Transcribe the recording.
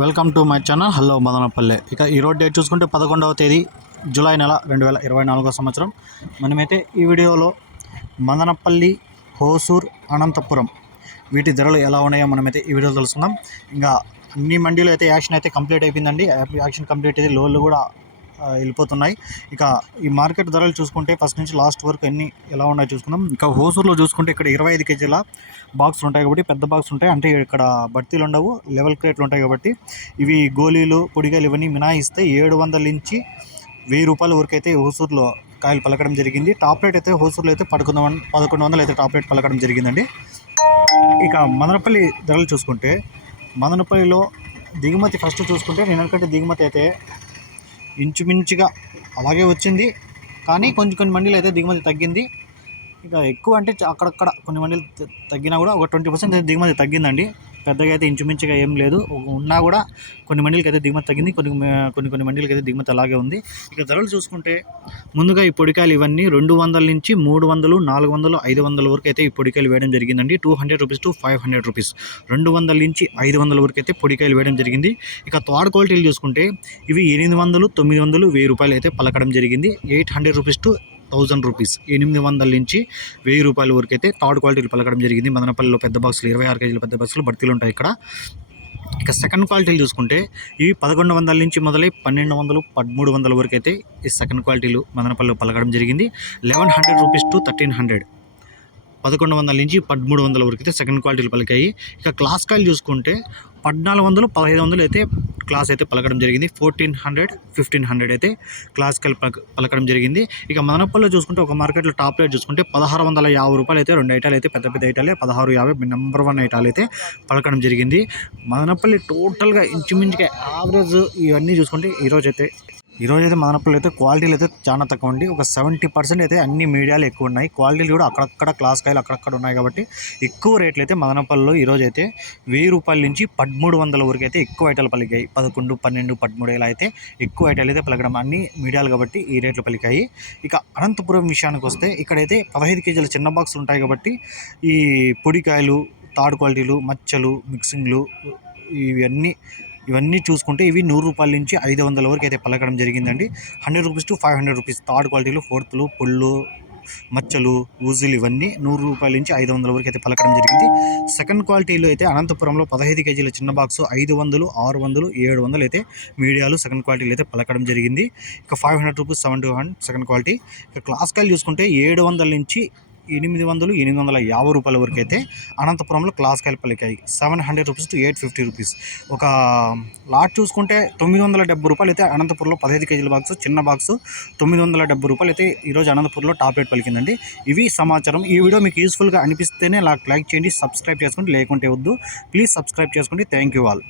Welcome to my channel hello Madanapalle. ఇక ఈరోజు date చూసుకుంటే పదకొండవ తేదీ జూలై నెల రెండు వేల ఇరవై నాలుగో సంవత్సరం. మనమైతే ఈ వీడియోలో మదనపల్లి హోసూర్ అనంతపురం వీటి ధరలు ఎలా ఉన్నాయో మనమైతే ఈ వీడియోలో తెలుసుకుందాం. ఇంకా అన్ని మండీలు అయితే యాక్షన్ అయితే కంప్లీట్ అయిపోయిందండి. యాక్షన్ కంప్లీట్ అయితే లోన్లు కూడా వెళ్ళిపోతున్నాయి. ఇక ఈ మార్కెట్ ధరలు చూసుకుంటే ఫస్ట్ నుంచి లాస్ట్ వరకు ఎన్ని ఎలా ఉన్నాయో చూసుకుందాం. ఇక హోసూర్లో చూసుకుంటే ఇక్కడ ఇరవై ఐదు కేజీల బాక్స్ ఉంటాయి కాబట్టి పెద్ద బాక్స్ ఉంటాయి. అంటే ఇక్కడ బర్తీలు ఉండవు లెవెల్ క్రేట్లు ఉంటాయి కాబట్టి ఇవి గోళీలు పొడిగాలు ఇవన్నీ మినాయిస్తే ఏడు వందల నుంచి వెయ్యి రూపాయల వరకు అయితే హోసూర్లో కాయలు పలకడం జరిగింది. టాప్ రేట్ అయితే హోసూర్లో అయితే పదకొండు వంద పదకొండు వందలు అయితే టాప్ రేట్ పలకడం జరిగిందండి. ఇక మదనపల్లి ధరలు చూసుకుంటే మదనపల్లిలో దిగుమతి ఫస్ట్ చూసుకుంటే నేననుకుంటే దిగుమతి అయితే ఇంచుమించుగా అలాగే వచ్చింది. కానీ కొంచెం కొన్ని మండీలు అయితే దిగుమతి తగ్గింది. ఇక ఎక్కువ అంటే అక్కడక్కడ కొన్ని మండీలు తగ్గినా కూడా ఒక ట్వంటీ పర్సెంట్ దిగుమతి తగ్గిందండి. పెద్దగా అయితే ఇంచుమించుగా ఏం లేదు. ఉన్నా కూడా కొన్ని మండీలకి అయితే దిగుమతి తగ్గింది. కొన్ని కొన్ని కొన్ని మండీలకి అయితే దిగుమతి అలాగే ఉంది. ఇక ధరలు చూసుకుంటే ముందుగా ఈ పొడికాయలు ఇవన్నీ రెండు వందల నుంచి మూడు వందలు నాలుగు వందలు ఐదు వందల వరకు అయితే ఈ పొడికాయలు వేయడం జరిగిందండి. Two hundred rupees to five hundred rupees. రెండు వందల నుంచి ఐదు వందల వరకు అయితే పొడికాయలు వేయడం జరిగింది. ఇక థర్డ్ క్వాలిటీలు చూసుకుంటే ఇవి ఎనిమిది వందలు తొమ్మిది వందలు వెయ్యి రూపాయలు అయితే పలకడం జరిగింది. Eight hundred rupees to thousand rupees. ఎనిమిది వందల నుంచి వెయ్యి రూపాయల వరకు అయితే థర్డ్ క్వాలిటీలు పలకడం జరిగింది. మదనపల్లిలో పెద్ద బాక్సులు ఇరవై ఆరు కేజీల పెద్ద బాక్సులు భర్తీలు ఉంటాయి ఇక్కడ. ఇక సెకండ్ క్వాలిటీలు చూసుకుంటే ఇవి పదకొండు వందల నుంచి మొదలై పన్నెండు వందలు పదమూడు వందల వరకు అయితే ఈ సెకండ్ క్వాలిటీలు మదనపల్లిలో పలకడం జరిగింది. Eleven hundred rupees to thirteen hundred. పదకొండు వందల నుంచి పదమూడు వందల వరకు అయితే సెకండ్ క్వాలిటీలు పలికాయి. ఇక క్లాస్ కాయలు చూసుకుంటే పద్నాలుగు వందలు పదహైదు వందలు అయితే క్లాస్ అయితే పలకడం జరిగింది. ఫోర్టీన్ హండ్రెడ్ ఫిఫ్టీన్ హండ్రెడ్ అయితే క్లాసికల్ పలక పలకడం జరిగింది. ఇక మదనపల్లిలో చూసుకుంటే ఒక మార్కెట్లో టాప్ రేట్ చూసుకుంటే పదహారు వందల యాభై రూపాయలు అయితే రెండు ఐటాలు అయితే పెద్ద పెద్ద ఐటాలే పదహారు యాభై నెంబర్ వన్ ఐటాలు అయితే పలకడం జరిగింది. మదనపల్లి టోటల్గా ఇంచుమించుగా యావరేజ్ ఇవన్నీ చూసుకుంటే ఈరోజు అయితే ఈరోజు అయితే మదనపల్లి అయితే క్వాలిటీలు అయితే చాలా తక్కువ ఉండి ఒక సెవెంటీ పర్సెంట్ అయితే అన్ని మీడియాలు ఎక్కువ ఉన్నాయి క్వాలిటీలు కూడా అక్కడక్కడ క్లాస్ కాయలు అక్కడక్కడ ఉన్నాయి కాబట్టి ఎక్కువ రేట్లు అయితే మదనపల్లిలో ఈరోజు అయితే వెయ్యి రూపాయల నుంచి పదమూడు వందల వరకు అయితే ఎక్కువ ఐటాలు పలికాయి. పదకొండు పన్నెండు పదమూడు ఇలా అయితే ఎక్కువ ఐటాలు అయితే పలకడం. అన్ని మీడియాలు కాబట్టి ఈ రేట్లు పలికాయి. ఇక అనంతపురం విషయానికి వస్తే ఇక్కడైతే పదహైదు కేజీల చిన్న బాక్సులు ఉంటాయి కాబట్టి ఈ పొడికాయలు థర్డ్ క్వాలిటీలు మచ్చలు మిక్సింగ్లు ఇవన్నీ ఇవన్నీ చూసుకుంటే ఇవి నూరు రూపాయల నుంచి ఐదు వందల వరకు అయితే పలకడం జరిగిందండి. Hundred rupees to five hundred rupees third క్వాలిటీలో ఫోర్త్లు పొళ్ళు మచ్చలు ఊజులు ఇవన్నీ నూరు రూపాయల నుంచి ఐదు వందల వరకు అయితే పలకడం జరిగింది. సెకండ్ క్వాలిటీలో అయితే అనంతపురంలో పదహైదు కేజీల చిన్న బాక్స్ ఐదు వందలు ఆరు వందలు ఏడు వందలు అయితే మీడియాలు సెకండ్ క్వాలిటీలు అయితే పలకడం జరిగింది. ఇక five hundred rupees seven two hundred second quality. ఇక క్లాస్ కాయలు చూసుకుంటే ఏడు వందల నుంచి ఎనిమిది వందలు ఎనిమిది వందల యాభై రూపాయల వరకు అయితే అనంతపురంలో క్లాస్ కాయలు పలికాయి seven hundred rupees to eight fifty rupees. ఒక లాట్ చూసుకుంటే తొమ్మిది వందల డెబ్బై రూపాయలు అయితే అనంతపురంలో పదహైదు కేజీల బాక్స్ చిన్న బాక్స్ తొమ్మిది వందల డెబ్బై రూపాయలు అయితే ఈరోజు అనంతపురంలో టాప్ రేట్ పలికిందండి. ఇవి సమాచారం. ఈ వీడియో మీకు యూస్ఫుల్గా అనిపిస్తేనే నాకు లైక్ చేయండి సబ్స్క్రైబ్ చేసుకోండి లేకుంటే వద్దు. ప్లీజ్ సబ్స్క్రైబ్ చేసుకోండి. Thank you all.